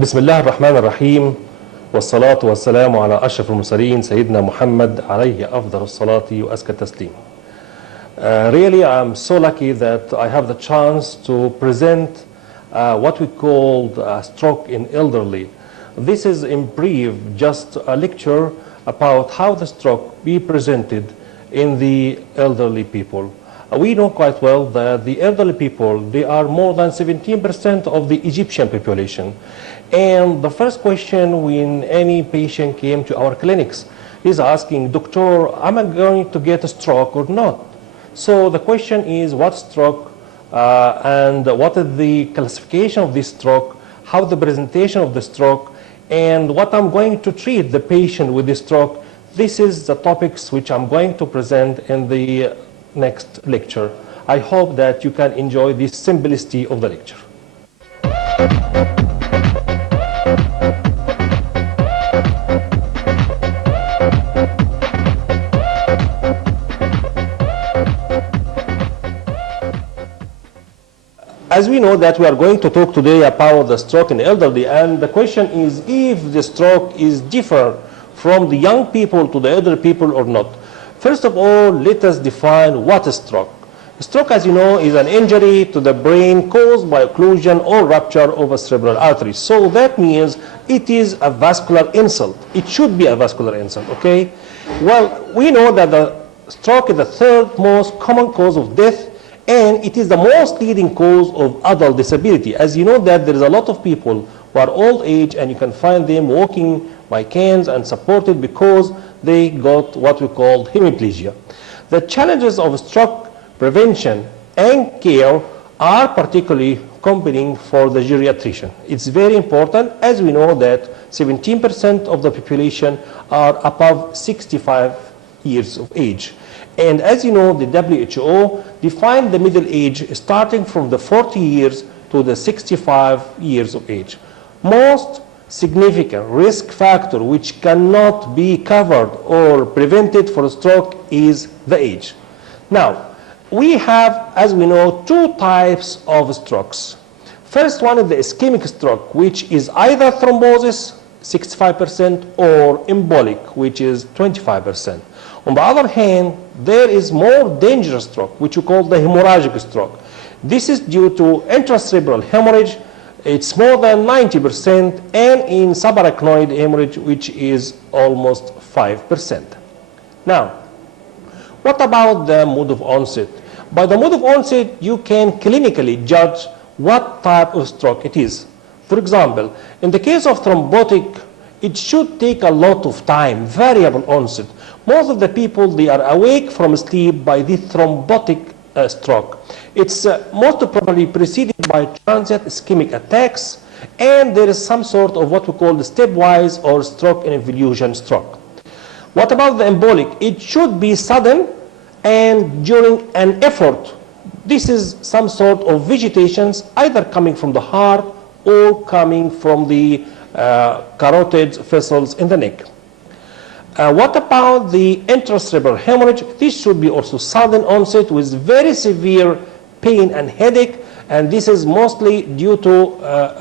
بسم الله الرحمن الرحيم والصلاة والسلام على أشرف المرسلين سيدنا محمد عليه أفضل الصلاة وأزكى التسليم. Really, I'm so lucky that I have the chance to present what we call stroke in elderly. This is in brief just a lecture about how the stroke be presented in the elderly people. We know quite well that the elderly people, they are more than 17% of the Egyptian population. And the first question when any patient came to our clinics is asking, Doctor, am I going to get a stroke or not? So the question is, what stroke and what is the classification of this stroke, how the presentation of the stroke, and what I'm going to treat the patient with the stroke. This is the topics which I'm going to present in the next lecture. I hope that you can enjoy the simplicity of the lecture. As we know that we are going to talk today about the stroke in the elderly, and the question is if the stroke is different from the young people to the elderly people or not. First of all, let us define what is stroke. Stroke, as you know, is an injury to the brain caused by occlusion or rupture of a cerebral artery. So that means it is a vascular insult. It should be a vascular insult, okay? Well, we know that the stroke is the third most common cause of death, and it is the most leading cause of adult disability. As you know that there is a lot of people who are old age, and you can find them walking by canes and supported because they got what we call hemiplegia. The challenges of stroke prevention and care are particularly compelling for the geriatrician. It's very important, as we know that 17% of the population are above 65 years of age. And as you know, the WHO defined the middle age starting from the 40 years to the 65 years of age. Most significant risk factor which cannot be covered or prevented for stroke is the age. Now, we have, as we know, two types of strokes. First one is the ischemic stroke, which is either thrombosis, 65%, or embolic, which is 25%. On the other hand, there is more dangerous stroke, which we call the hemorrhagic stroke. This is due to intracerebral hemorrhage. It's more than 90%, and in subarachnoid hemorrhage, which is almost 5%. Now, what about the mode of onset? By the mode of onset, you can clinically judge what type of stroke it is. For example, in the case of thrombotic, it should take a lot of time, variable onset. Most of the people, they are awake from sleep by the thrombotic stroke. It's most probably preceded by transient ischemic attacks, and there is some sort of what we call the stepwise or stroke in involution stroke. What about the embolic? It should be sudden and during an effort. This is some sort of vegetations either coming from the heart or coming from the carotid vessels in the neck. What about the intracerebral hemorrhage? This should be also sudden onset with very severe pain and headache, and this is mostly due to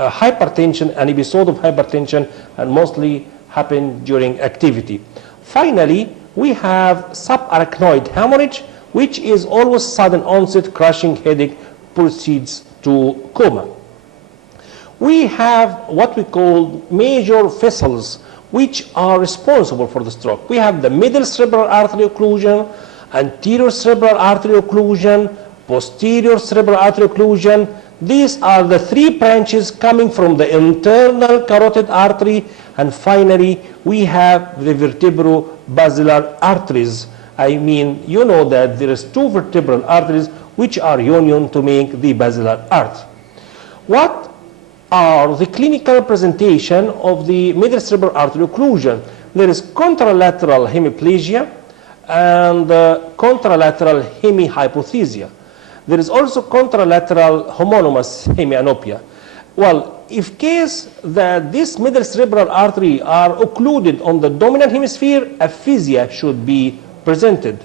hypertension, an episode of hypertension, and mostly happen during activity. Finally, we have subarachnoid hemorrhage, which is always sudden onset, crushing headache, proceeds to coma. We have what we call major vessels which are responsible for the stroke. We have the middle cerebral artery occlusion, anterior cerebral artery occlusion, posterior cerebral artery occlusion. These are the three branches coming from the internal carotid artery, and finally we have the vertebro-basilar arteries. I mean, you know that there is two vertebral arteries which are union to make the basilar artery. What are the clinical presentation of the middle cerebral artery occlusion? There is contralateral hemiplegia and contralateral hemihypothesia. There is also contralateral homonymous hemianopia. Well, if case that this middle cerebral artery are occluded on the dominant hemisphere, aphasia should be presented.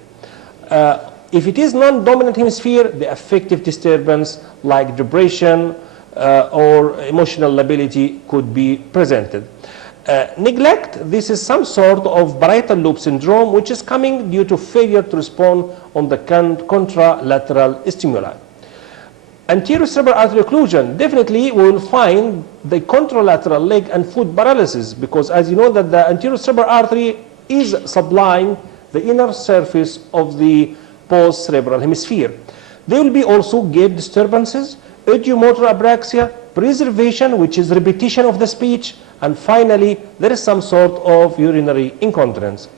If it is non-dominant hemisphere, the affective disturbance like depression, or emotional lability could be presented. Neglect, this is some sort of parietal lobe syndrome, which is coming due to failure to respond on the contralateral stimuli. Anterior cerebral artery occlusion, definitely we will find the contralateral leg and foot paralysis, because as you know that the anterior cerebral artery is supplying the inner surface of the post-cerebral hemisphere. There will be also gait disturbances, idiomotor apraxia, preservation, which is repetition of the speech, and finally there is some sort of urinary incontinence.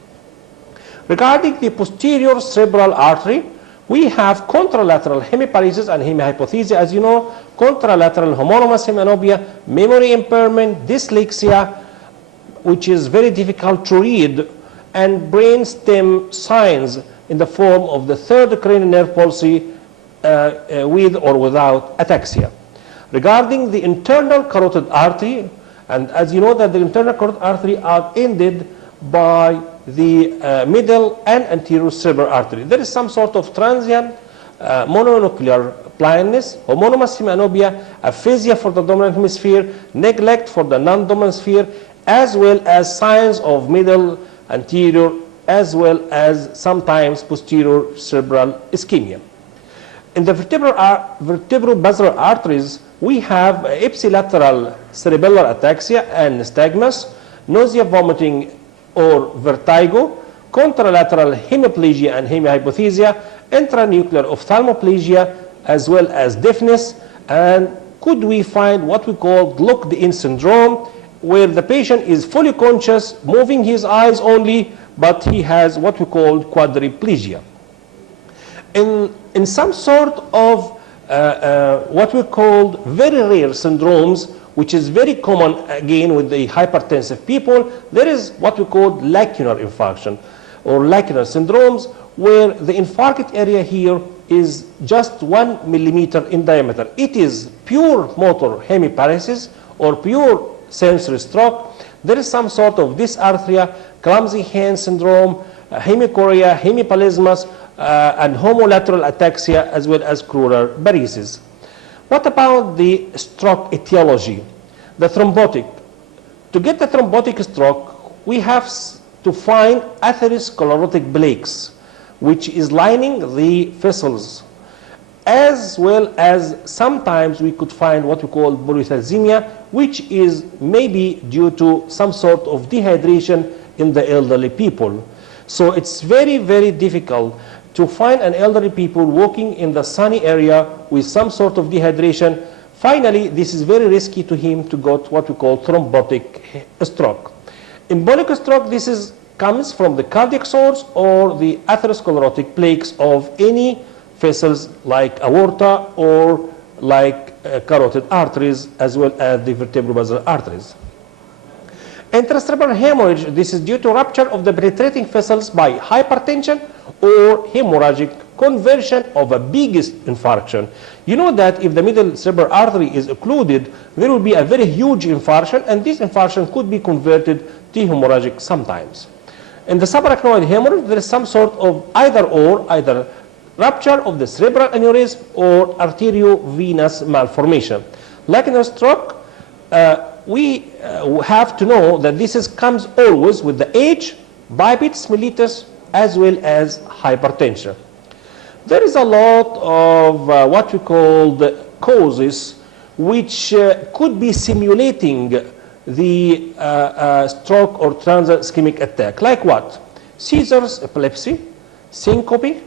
Regarding the posterior cerebral artery, we have contralateral hemiparesis and hemihypothesia. As you know, contralateral homonymous hemianopia, memory impairment, dyslexia, which is very difficult to read, and brainstem signs in the form of the third cranial nerve palsy with or without ataxia. Regarding the internal carotid artery, and as you know that the internal carotid artery are ended by the middle and anterior cerebral artery. There is some sort of transient mononuclear blindness, homonymous hemianopia, aphasia for the dominant hemisphere, neglect for the non-dominant sphere, as well as signs of middle, anterior, as well as sometimes posterior cerebral ischemia. In the vertebro-basilar arteries, we have ipsilateral cerebellar ataxia and nystagmus, nausea, vomiting, or vertigo, contralateral hemiplegia and hemihypothesia, intranuclear ophthalmoplegia, as well as deafness. And could we find what we call locked-in syndrome, where the patient is fully conscious, moving his eyes only, but he has what we call quadriplegia. In some sort of what we call very rare syndromes, which is very common again with the hypertensive people, there is what we call lacunar infarction or lacunar syndromes, where the infarct area here is just 1 millimeter in diameter. It is pure motor hemiparesis or pure sensory stroke. There is some sort of dysarthria, clumsy hand syndrome, hemichorea, hemipalesmus, and homolateral ataxia, as well as crural paresis. What about the stroke etiology? The thrombotic. To get the thrombotic stroke, we have to find atherosclerotic plaques, which is lining the vessels, as well as sometimes we could find what we call polythalassemia, which is maybe due to some sort of dehydration in the elderly people. So it's very, very difficult to find an elderly people walking in the sunny area with some sort of dehydration. Finally, this is very risky to him to get what we call thrombotic stroke. Embolic stroke, this comes from the cardiac source or the atherosclerotic plaques of any vessels like aorta or like carotid arteries, as well as the vertebro-basilar arteries. Intracerebral hemorrhage, this is due to rupture of the penetrating vessels by hypertension or hemorrhagic conversion of a biggest infarction. You know that if the middle cerebral artery is occluded, there will be a very huge infarction, and this infarction could be converted to hemorrhagic sometimes. In the subarachnoid hemorrhage, there is some sort of either rupture of the cerebral aneurysm or arteriovenous malformation. Like in a stroke, we have to know that this comes always with the age, diabetes mellitus, as well as hypertension. There is a lot of what we call the causes which could be simulating the stroke or transient ischemic attack. Like what? Seizures, epilepsy, syncope,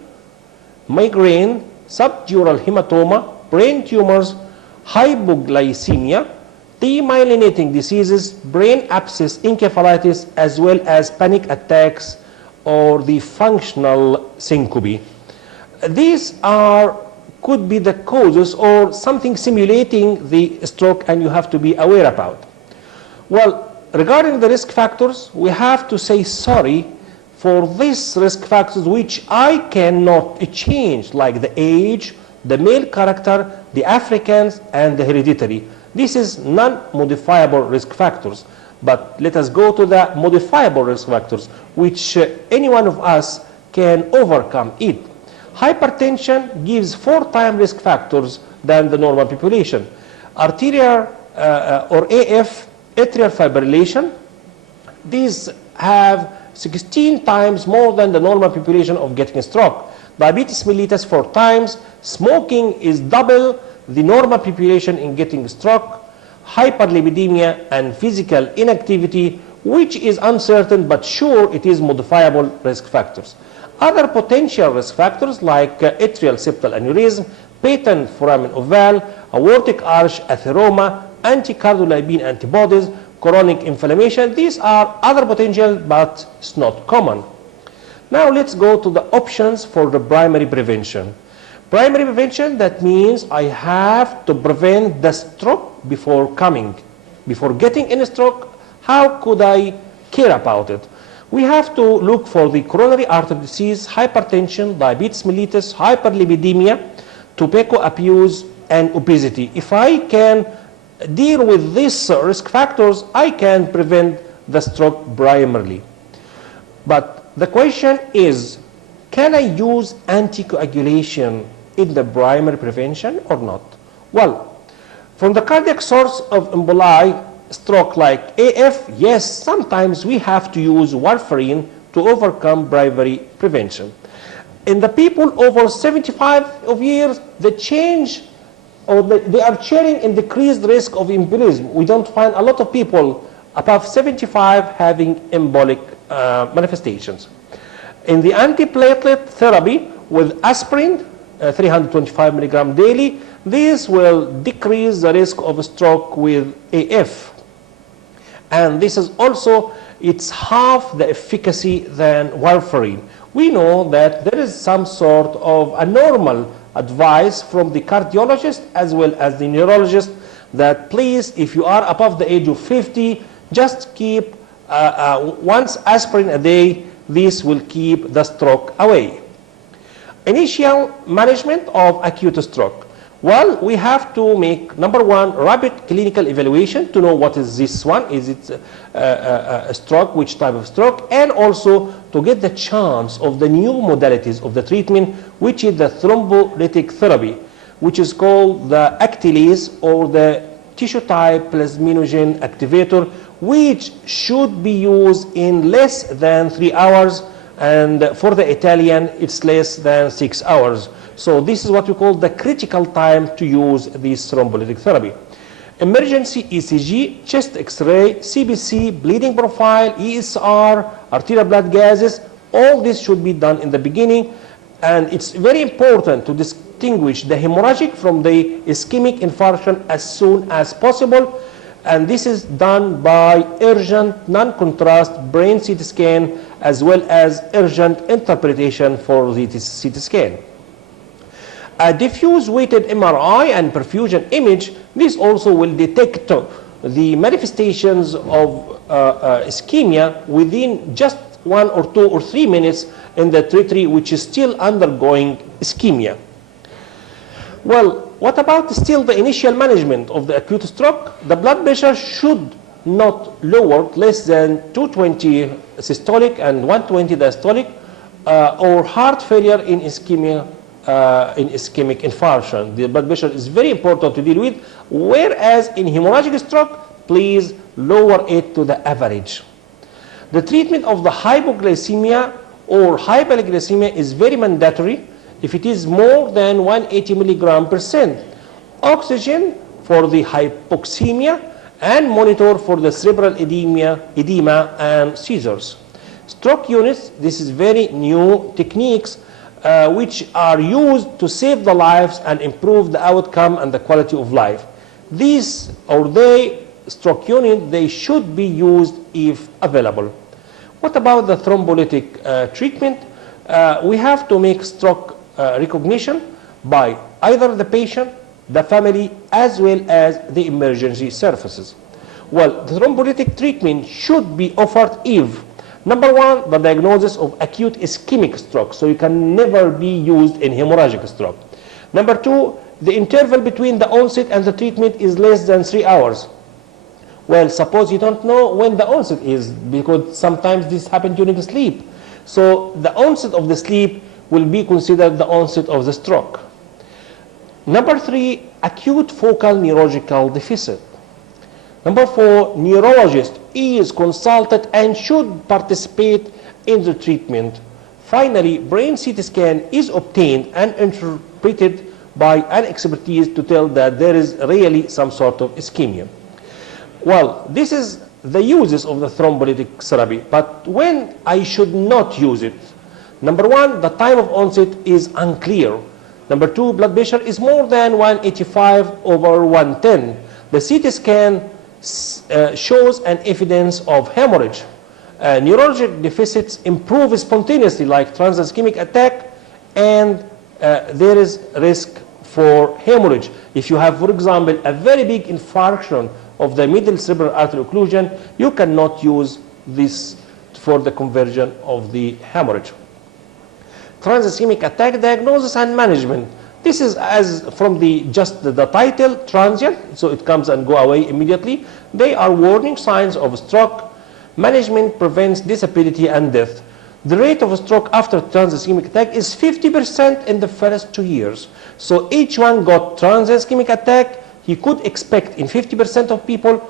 migraine, subdural hematoma, brain tumors, hypoglycemia, demyelinating diseases, brain abscess, encephalitis, as well as panic attacks or the functional syncope. These could be the causes or something simulating the stroke, and you have to be aware about. Well, regarding the risk factors, we have to say sorry for these risk factors which I cannot change, like the age, the male character, the Africans, and the hereditary. This is non-modifiable risk factors. But let us go to the modifiable risk factors, which any one of us can overcome it. Hypertension gives 4 times risk factors than the normal population. arterial or AF, atrial fibrillation. These have 16 times more than the normal population of getting a stroke. Diabetes mellitus 4 times. Smoking is double the normal population in getting a stroke. Hyperlipidemia and physical inactivity, which is uncertain but sure it is modifiable risk factors. Other potential risk factors like atrial septal aneurysm, patent foramen ovale, aortic arch atheroma, anticardiolipin antibodies, chronic inflammation. These are other potential, but it's not common. Now let's go to the options for the primary prevention. Primary prevention, that means I have to prevent the stroke before coming. Before getting in a stroke, how could I care about it? We have to look for the coronary artery disease, hypertension, diabetes mellitus, hyperlipidemia, tobacco abuse, and obesity. If I can deal with these risk factors, I can prevent the stroke primarily. But the question is, can I use anticoagulation in the primary prevention or not? Well, from the cardiac source of emboli, stroke like AF, yes, sometimes we have to use warfarin to overcome primary prevention. In the people over 75 of years, the change or they are sharing in decreased risk of embolism. We don't find a lot of people above 75 having embolic manifestations. In the antiplatelet therapy with aspirin, 325 milligram daily, this will decrease the risk of a stroke with AF. And this is also, it's half the efficacy than warfarin. We know that there is some sort of a normal advice from the cardiologist as well as the neurologist that please, if you are above the age of 50, just keep once aspirin a day. This will keep the stroke away. Initial management of acute stroke. Well, we have to make, number one, rapid clinical evaluation to know what is this one. Is it a stroke, which type of stroke, and also to get the chance of the new modalities of the treatment, which is the thrombolytic therapy, which is called the actylase or the tissue type plasminogen activator, which should be used in less than 3 hours, and for the Italian, it's less than 6 hours. So this is what we call the critical time to use this thrombolytic therapy. Emergency ECG, chest X-ray, CBC, bleeding profile, ESR, arterial blood gases, all this should be done in the beginning. And it's very important to distinguish the hemorrhagic from the ischemic infarction as soon as possible. And this is done by urgent non-contrast brain CT scan as well as urgent interpretation for the CT scan. A diffuse weighted MRI and perfusion image, this also will detect the manifestations of ischemia within just 1 or 2 or 3 minutes in the territory which is still undergoing ischemia. Well, what about still the initial management of the acute stroke? The blood pressure should not lower less than 220 systolic and 120 diastolic, or heart failure in ischemia, in ischemic infarction. The blood pressure is very important to deal with, whereas in hemorrhagic stroke, please lower it to the average. The treatment of the hypoglycemia or hyperglycemia is very mandatory if it is more than 180 mg/cent. Oxygen for the hypoxemia and monitor for the cerebral edema and seizures. Stroke units, this is very new techniques which are used to save the lives and improve the outcome and the quality of life. These or they stroke unit, they should be used if available. What about the thrombolytic treatment? We have to make stroke recognition by either the patient, the family, as well as the emergency services. Well, the thrombolytic treatment should be offered if, number one, the diagnosis of acute ischemic stroke, so it can never be used in hemorrhagic stroke. Number two, the interval between the onset and the treatment is less than 3 hours. Well, suppose you don't know when the onset is, because sometimes this happens during sleep. So the onset of the sleep will be considered the onset of the stroke. Number three, acute focal neurological deficit. Number 4, neurologist is consulted and should participate in the treatment. Finally, brain CT scan is obtained and interpreted by an expertise to tell that there is really some sort of ischemia. Well, this is the uses of the thrombolytic therapy, but when I should not use it? Number 1, the time of onset is unclear. Number 2, blood pressure is more than 185/110. The CT scan shows an evidence of hemorrhage. Neurologic deficits improve spontaneously, like transient ischemic attack, and there is risk for hemorrhage. If you have, for example, a very big infarction of the middle cerebral artery occlusion, you cannot use this for the conversion of the hemorrhage. Transient ischemic attack diagnosis and management. This is as from just the title, transient, so it comes and go away immediately. They are warning signs of stroke. Management prevents disability and death. The rate of stroke after transient ischemic attack is 50% in the first 2 years. So each one got transient ischemic attack, he could expect in 50% of people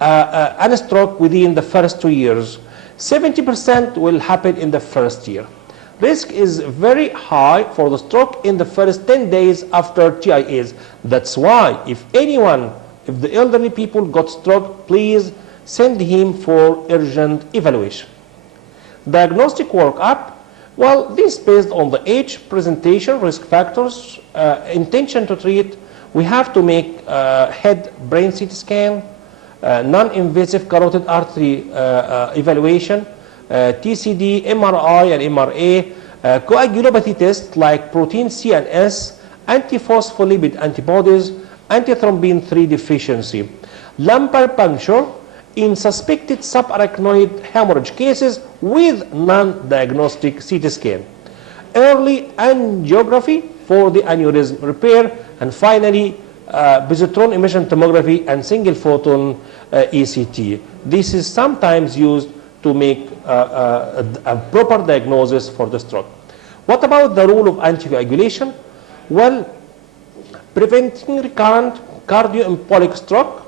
a stroke within the first 2 years. 70% will happen in the first year. Risk is very high for the stroke in the first 10 days after TIAs. That's why if the elderly people got stroke, please send him for urgent evaluation. Diagnostic workup, well, this is based on the age, presentation, risk factors, intention to treat. We have to make head brain CT scan, non-invasive carotid artery evaluation, TCD, MRI and MRA, coagulopathy tests like protein C and S, antiphospholipid antibodies, antithrombin 3 deficiency, lumbar puncture in suspected subarachnoid hemorrhage cases with non-diagnostic CT scan, early angiography for the aneurysm repair, and finally positron emission tomography and single photon ECT. This is sometimes used to make a proper diagnosis for the stroke. What about the role of anticoagulation? Well, preventing recurrent cardioembolic stroke.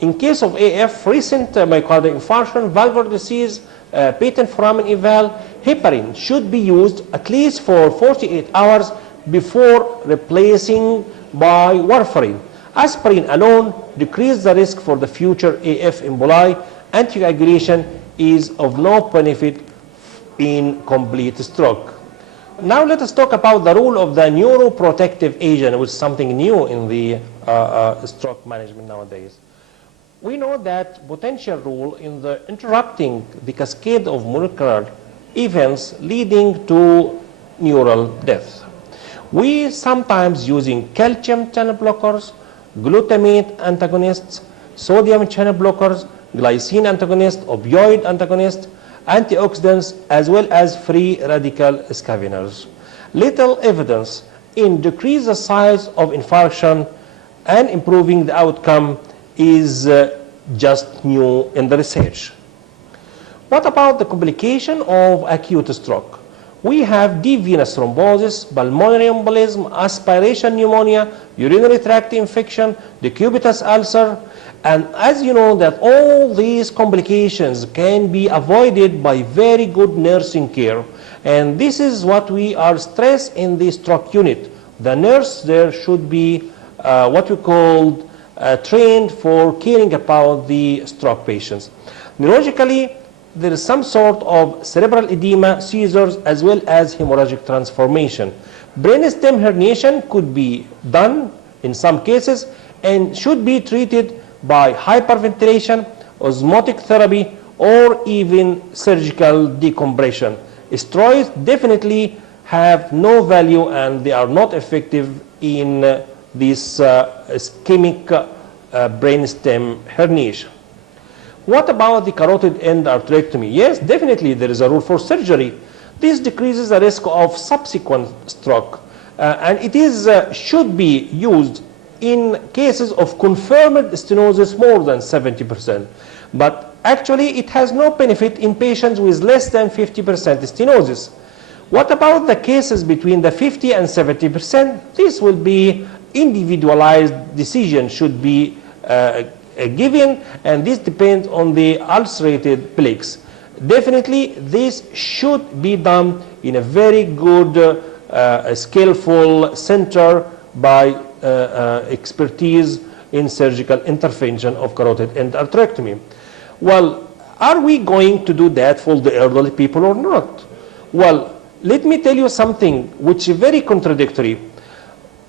In case of AF, recent myocardial infarction, valvular disease, patent foramen eval, heparin should be used at least for 48 hours before replacing by warfarin. Aspirin alone decreases the risk for the future AF emboli. Anticoagulation is of no benefit in complete stroke. Now let us talk about the role of the neuroprotective agent, which is something new in the stroke management nowadays. We know that potential role in the interrupting the cascade of molecular events leading to neural death. We sometimes using calcium channel blockers, glutamate antagonists, sodium channel blockers, glycine antagonists, opioid antagonists, antioxidants, as well as free radical scavengers. Little evidence in decrease the size of infarction and improving the outcome is just new in the research. What about the complication of acute stroke? We have deep venous thrombosis, pulmonary embolism, aspiration pneumonia, urinary tract infection, decubitus ulcer, and as you know that all these complications can be avoided by very good nursing care, and this is what we are stressed in the stroke unit. The nurse there should be what we call trained for caring about the stroke patients. Neurologically, there is some sort of cerebral edema, seizures, as well as hemorrhagic transformation. Brainstem herniation could be done in some cases and should be treated by hyperventilation, osmotic therapy, or even surgical decompression. Steroids definitely have no value and they are not effective in this ischemic brainstem herniation. What about the carotid end arterectomy? Yes, definitely there is a role for surgery. This decreases the risk of subsequent stroke, and it should be used in cases of confirmed stenosis more than 70%. But actually it has no benefit in patients with less than 50% stenosis. What about the cases between the 50 and 70%? This will be individualized decision should be given, and this depends on the ulcerated plaques. Definitely, this should be done in a very good, skillful center by expertise in surgical intervention of carotid endarterectomy. Well, are we going to do that for the elderly people or not? Well, let me tell you something which is very contradictory.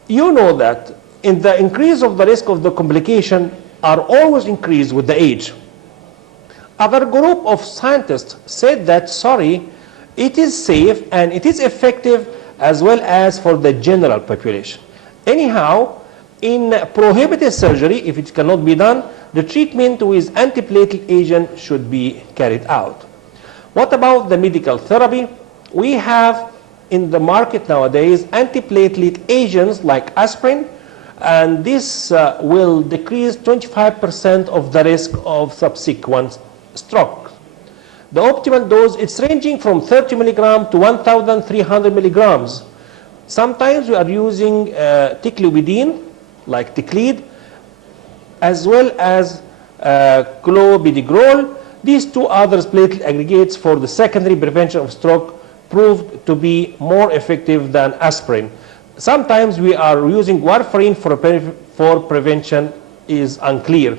You know that in the increase of the risk of the complication are always increased with the age. Other group of scientists said that, sorry, it is safe and it is effective as well as for the general population. Anyhow, in prohibited surgery, if it cannot be done, the treatment with antiplatelet agent should be carried out. What about the medical therapy? We have in the market nowadays antiplatelet agents like aspirin, and this will decrease 25% of the risk of subsequent stroke. The optimal dose, it's ranging from 30 milligrams to 1,300 milligrams. Sometimes we are using ticlopidine, like Ticlid, as well as clopidogrel. These two other platelet aggregates for the secondary prevention of stroke proved to be more effective than aspirin. Sometimes we are using warfarin for prevention is unclear.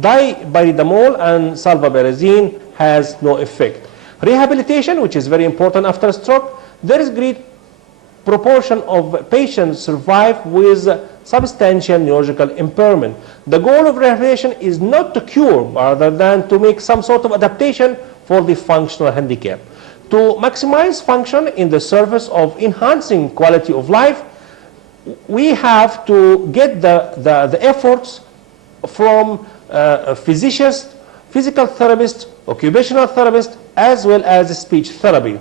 Dipyridamole and sulfasalazine has no effect. Rehabilitation, which is very important after stroke, there is great proportion of patients survive with substantial neurological impairment. The goal of rehabilitation is not to cure rather than to make some sort of adaptation for the functional handicap. To maximize function in the service of enhancing quality of life, we have to get the efforts from physicians, physical therapists, occupational therapists, as well as speech therapy.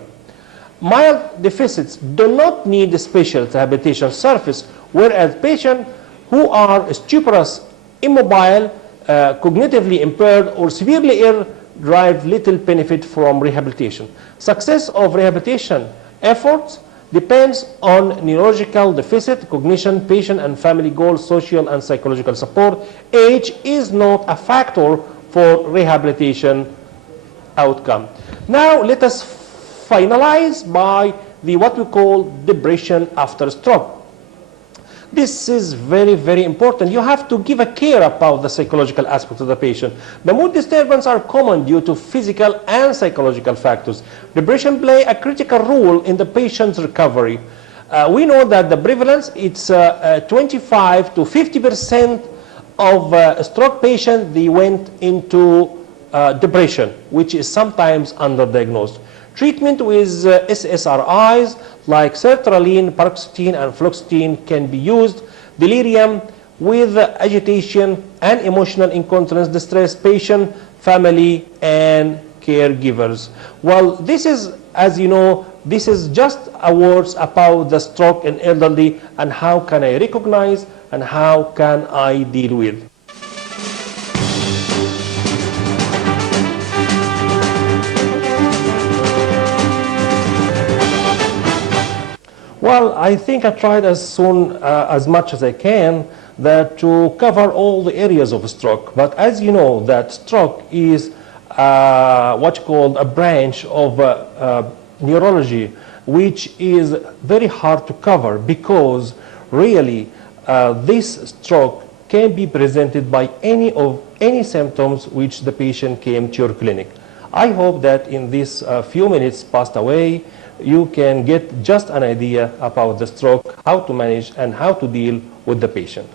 Mild deficits do not need a special rehabilitation service, whereas patients who are stuporous, immobile, cognitively impaired, or severely ill derive little benefit from rehabilitation. Success of rehabilitation efforts depends on neurological deficit, cognition, patient and family goals, social and psychological support. Age is not a factor for rehabilitation outcome. Now let us finalize by what we call depression after stroke. This is very, very important. You have to give a care about the psychological aspect of the patient. The mood disturbances are common due to physical and psychological factors. Depression plays a critical role in the patient's recovery. We know that the prevalence, it's 25 to 50% of stroke patients, they went into depression, which is sometimes underdiagnosed. Treatment with SSRIs like sertraline, paroxetine, and fluoxetine can be used. Delirium with agitation and emotional incontinence distress patient, family, and caregivers. Well, this is, as you know, this is just words about the stroke in elderly and how can I recognize and how can I deal with. Well, I think I tried as much as I can to cover all the areas of stroke. But as you know, that stroke is what's called a branch of neurology, which is very hard to cover because really this stroke can be presented by any symptoms which the patient came to your clinic. I hope that in these few minutes passed away, you can get just an idea about the stroke, how to manage and how to deal with the patient.